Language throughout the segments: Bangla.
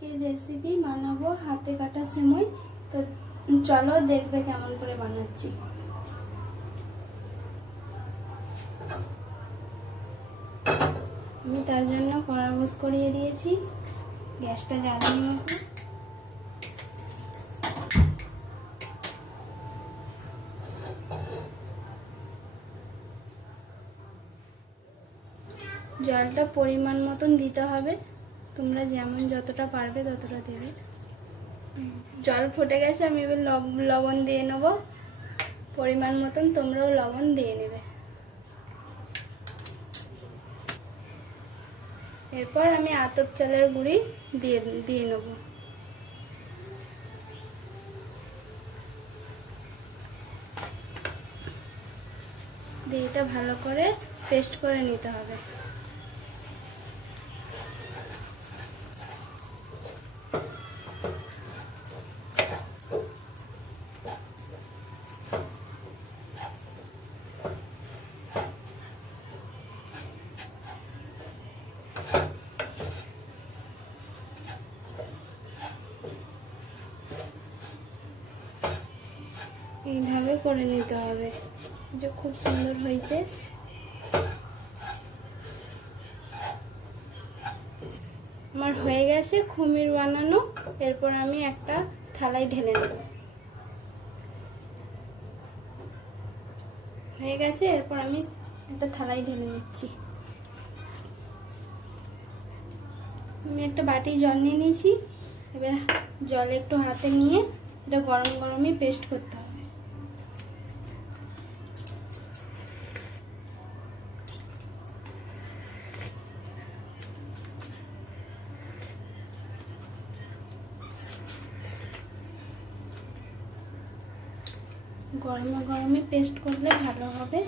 আজকের রেসিপি বানাবো হাতে কাটা সেমই। তো চলো দেখবে কেমন করে বানাচ্ছি। আমি তার জন্য কড়া বস করিয়ে দিয়েছি, গ্যাসটা জ্বালিয়ে নেব। জলটা পরিমাণ মতন দিতে হবে, তোমরা যেমন যতটা পারবে ততটা দেবে। জল ফুটে গেছে, আমি এবার লবণ দিয়ে নেব পরিমাণ মতন, তোমরাও লবণ দিয়ে নেবে। এরপর আমি আতপ চালের গুঁড়ি দিয়ে নেব। দিয়ে এটা ভালো করে পেস্ট করে নিতে হবে। এইভাবে করে নিতে হবে, যে খুব সুন্দর হয়েছে। আমার হয়ে গেছে খুমির বানানো। এরপর আমি একটা থালায় ঢেলে নেব। হয়ে গেছে, এরপর আমি একটা থালায় ঢেলে নিচ্ছি। আমি একটা বাটি জল নিয়ে নিয়েছি। এবার জল একটু হাতে নিয়ে এটা গরম গরমই পেস্ট করতে হবে। গরমে গরমে পেস্ট করলে ভালো হবে।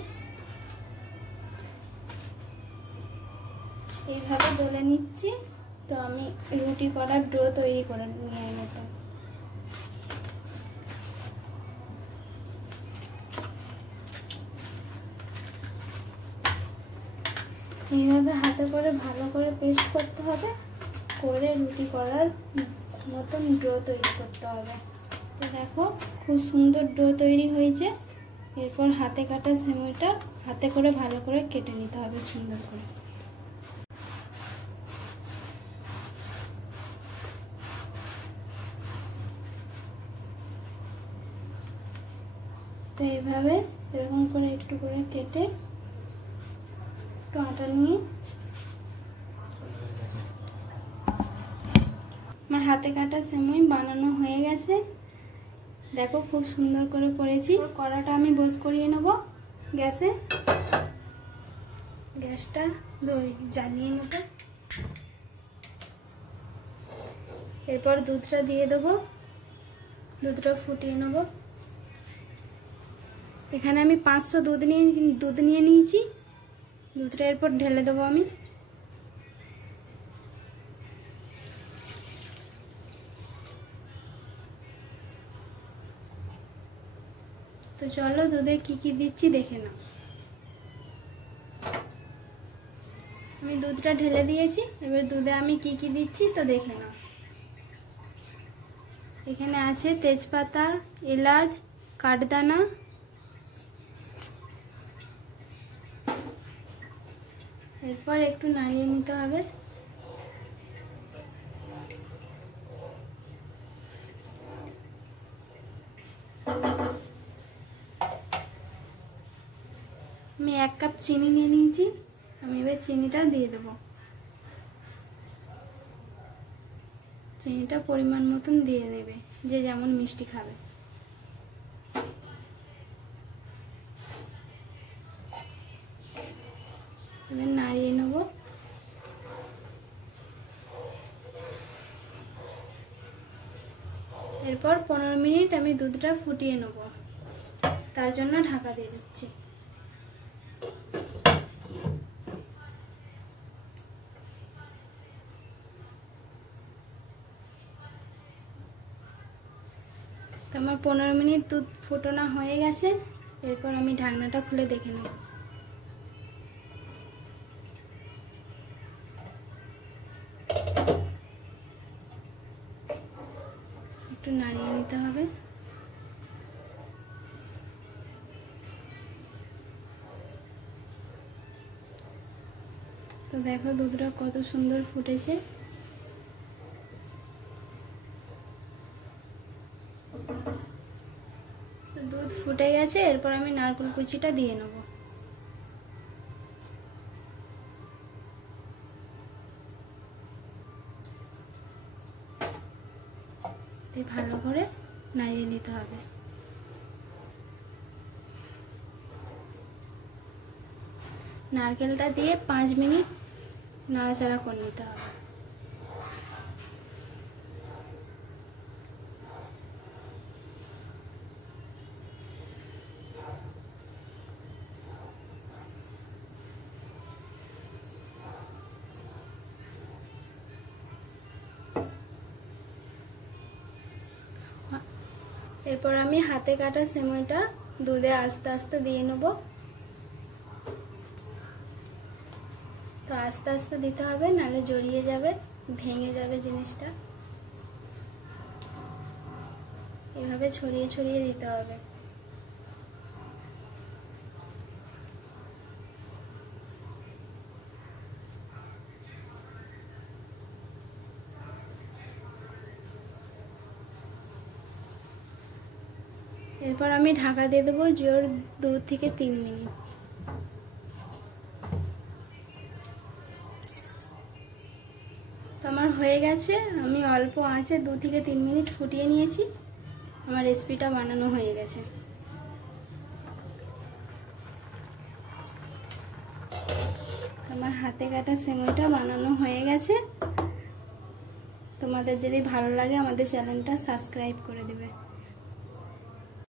এইভাবে ডলে নিচ্ছি। তো আমি রুটি করার ডো তৈরি করে নিয়ে নেব। এইভাবে হাতে করে ভালো করে পেস্ট করতে হবে, করে রুটি করার মতন ডো তৈরি করতে হবে। তো দেখো খুব সুন্দর ডো তৈরি হয়েছে। এরপর হাতে কাটা সেমইটা হাতে করে ভালো করে কেটে নিতে হবে সুন্দর করে। তো এইভাবে এরকম করে একটু করে কেটে একটু আটা নিয়ে আমার হাতে কাটা সেমই বানানো হয়ে গেছে। দেখো খুব সুন্দর করে করেছি। কড়াটা আমি বস করিয়ে নেব গ্যাসে। গ্যাসটা জ্বালিয়ে নেব। এরপর দুধটা দিয়ে দেবো, দুধটা ফুটিয়ে নেব। এখানে আমি 500 দুধ নিয়ে নিয়েছি। দুধটা এরপর ঢেলে দেবো আমি। তো চলো দুধে কি কি দিচ্ছি দেখে নাও। আমি দুধটা ঢেলে দিয়েছি, এবার দুধে আমি কি কি দিচ্ছি তো দেখে নাও। এখানে আছে তেজপাতা, এলাচ, কাঠদানা, এরপর একটু নাড়িয়ে নিতে হবে। আমি 1 কাপ চিনি নিয়ে নিয়েছি। আমি এবার চিনিটা দিয়ে দেব। চিনিটা পরিমাণ মতন দিয়ে নেবে, যে যেমন মিষ্টি খাবে। এবার নাড়িয়ে নেব। এরপর 15 মিনিট আমি দুধটা ফুটিয়ে নেব, তার জন্য ঢাকা দিয়ে দিচ্ছি। তো আমার 15 মিনিট দুধ ফোটানো হয়ে গেছে। এরপর আমি ঢাকনাটা খুলে দেখে নেব। একটু নাড়িয়ে নিতে হবে। তো দেখো দুধটা কত সুন্দর ফুটেছে। তো দুধ ফুটে গেছে, এরপর আমি নারকেল কুচিটা দিয়ে নেব। ভালো করে নাড়িয়ে নিতে হবে। নারকেলটা দিয়ে 5 মিনিট নাড়াচাড়া করে নিতে হবে। এরপর আমি হাতে কাটা সেমাইটা দুধে আস্তে আস্তে দিয়ে নেব। তো আস্তে আস্তে দিতে হবে, নাহলে জড়িয়ে যাবে, ভেঙে যাবে জিনিসটা। এভাবে ছড়িয়ে ছড়িয়ে দিতে হবে। এরপর আমি ঢাকা দিয়ে দেবো জোর 2 থেকে 3 মিনিট। তো আমার হয়ে গেছে, আমি অল্প আঁচে 2 থেকে 3 মিনিট ফুটিয়ে নিয়েছি। আমার রেসিপিটা বানানো হয়ে গেছে। আমার হাতে কাটা সেমাইটা বানানো হয়ে গেছে। তোমাদের যদি ভালো লাগে আমাদের চ্যানেলটা সাবস্ক্রাইব করে দেবে।